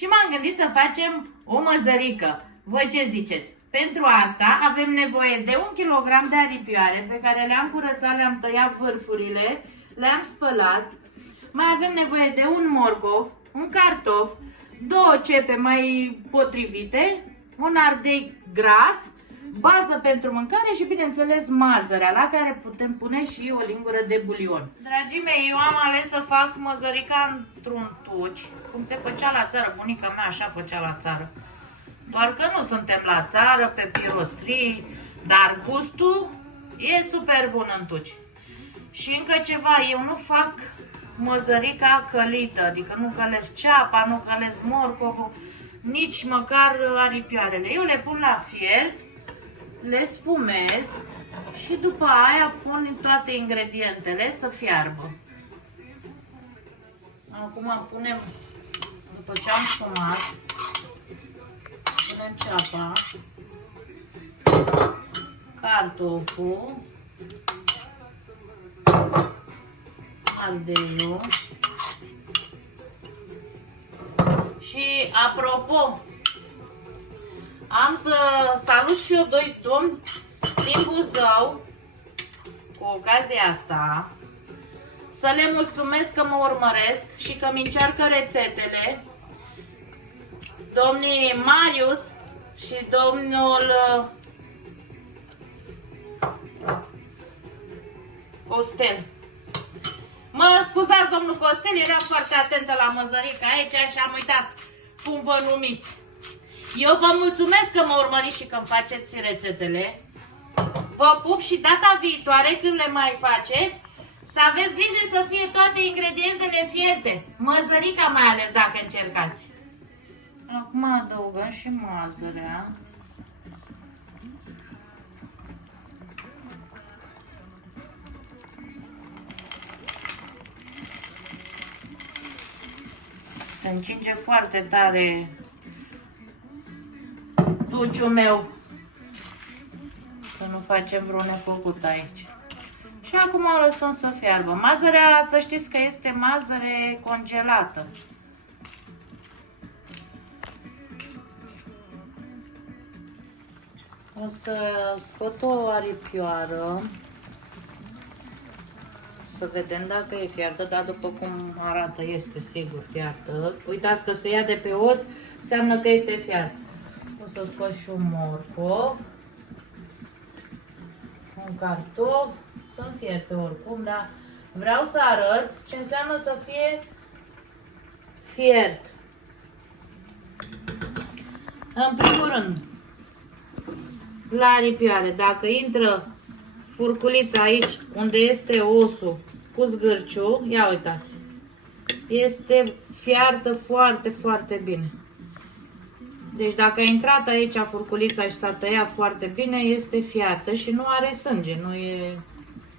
Și m-am gândit să facem o măzărică. Voi ce ziceți? Pentru asta avem nevoie de 1 kg de aripioare pe care le-am curățat, le-am tăiat vârfurile, le-am spălat. Mai avem nevoie de un morcov, un cartof, 2 cepe mai potrivite, un ardei gras, bază pentru mâncare și, bineînțeles, mazărea, la care putem pune și o lingură de bulion. Dragii mei, eu am ales să fac măzărica într-un tuci, cum se făcea la țară, bunica mea așa făcea la țară. Doar că nu suntem la țară, pe pirostrii, dar gustul e super bun în tuci. Și încă ceva, eu nu fac măzărica călită, adică nu călesc ceapa, nu călesc morcovul, nici măcar aripioarele. Eu le pun la fier, le spumez și după aia pun toate ingredientele să fiarbă. Acum punem, după ce am sfumat, punem ceapa, cartoful, ardeiul și, apropo, am să salut și eu 2 domni din Buzău cu ocazia asta, să le mulțumesc că mă urmăresc și că mi încearcă rețetele, domnii Marius și domnul Costel. Mă scuzați, domnul Costel, eram foarte atentă la măzărică aici și am uitat cum vă numiți. Eu vă mulțumesc că mă urmăriți și că îmi faceți rețetele. Vă pup și data viitoare, când le mai faceți, să aveți grijă să fie toate ingredientele fierte. Măzărica mai ales, dacă încercați. Acum adăugăm și mazărea. Se încinge foarte tare tuciul meu, că nu facem vreo nefăcut aici. Și acum o lăsăm să fiarbă. Mazărea, să știți că este mazăre congelată. O să scot o aripioară, să vedem dacă e fiartă, dar după cum arată este sigur fiartă. Uitați că se ia de pe os, înseamnă că este fiartă. O să scot și un morcov, un cartof, sunt fierte oricum, dar vreau să arăt ce înseamnă să fie fiert. În primul rând, la aripioare, dacă intră furculița aici, unde este osul cu zgârciu, ia uitați, este fiartă foarte, foarte bine. Deci dacă a intrat aici furculița și s-a tăiat foarte bine, este fiartă și nu are sânge, nu e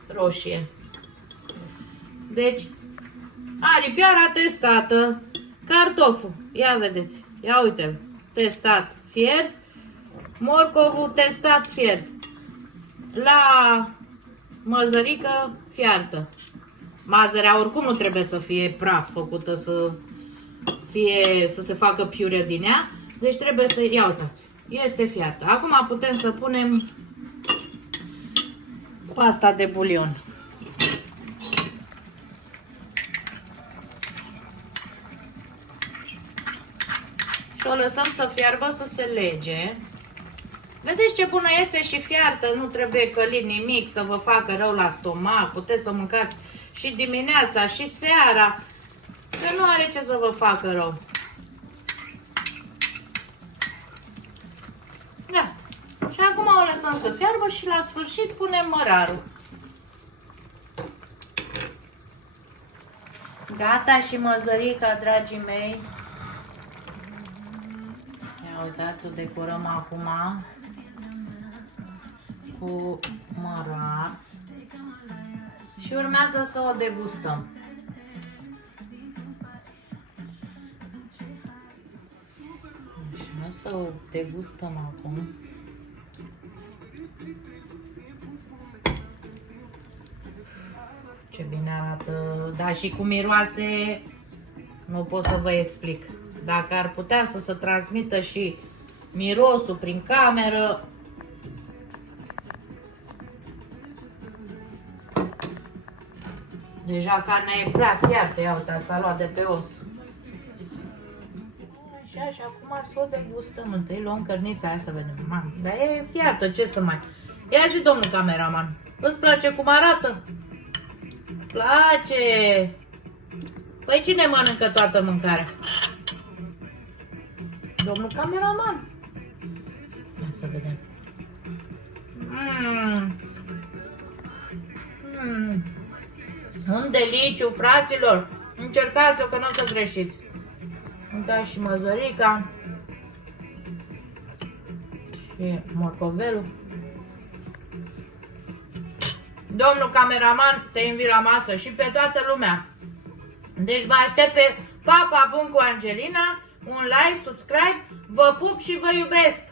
roșie. Deci, aripioara testată, cartoful, ia vedeți, ia uite-l, testat fiert, morcovul testat fiert, la măzărică fiartă. Mazărea oricum nu trebuie să fie praf făcută să se facă piure din ea, deci trebuie să, ia uitați, este fiartă. Acum putem să punem pasta de bulion. Și o lăsăm să fiarbă, să se lege. Vedeți ce bună iese și fiartă, nu trebuie călit nimic să vă facă rău la stomac, puteți să mâncați și dimineața și seara, că nu are ce să vă facă rău. Da. Și acum o lăsăm să fiarbă și la sfârșit punem mărarul. Gata și măzărica, dragii mei. Ia uitați, o decorăm acum cu mărar și urmează să o degustăm. Și să o degustăm acum. Ce bine arată, da, și cum miroase, nu pot să vă explic. Dacă ar putea să se transmită și mirosul prin cameră. Deja carnea e prea fiartă, ia uite, s-a luat de pe os. Așa, și acum să o degustăm. Întâi luăm cărnița aia să vedem. Mam, dar e fiartă, ce să mai... Ia zi, domnul cameraman, îți place cum arată? Place! Păi cine mănâncă toată mâncarea? Domnul cameraman. Ia să vedem. Un deliciu, fraților! Încercați-o că nu o să greșiți. Uitați și măzărica. Și morcovelul. Domnul cameraman, te invit la masă și pe toată lumea. Deci vă aștept pe Papa Bun cu Angelina. Un like, subscribe. Vă pup și vă iubesc!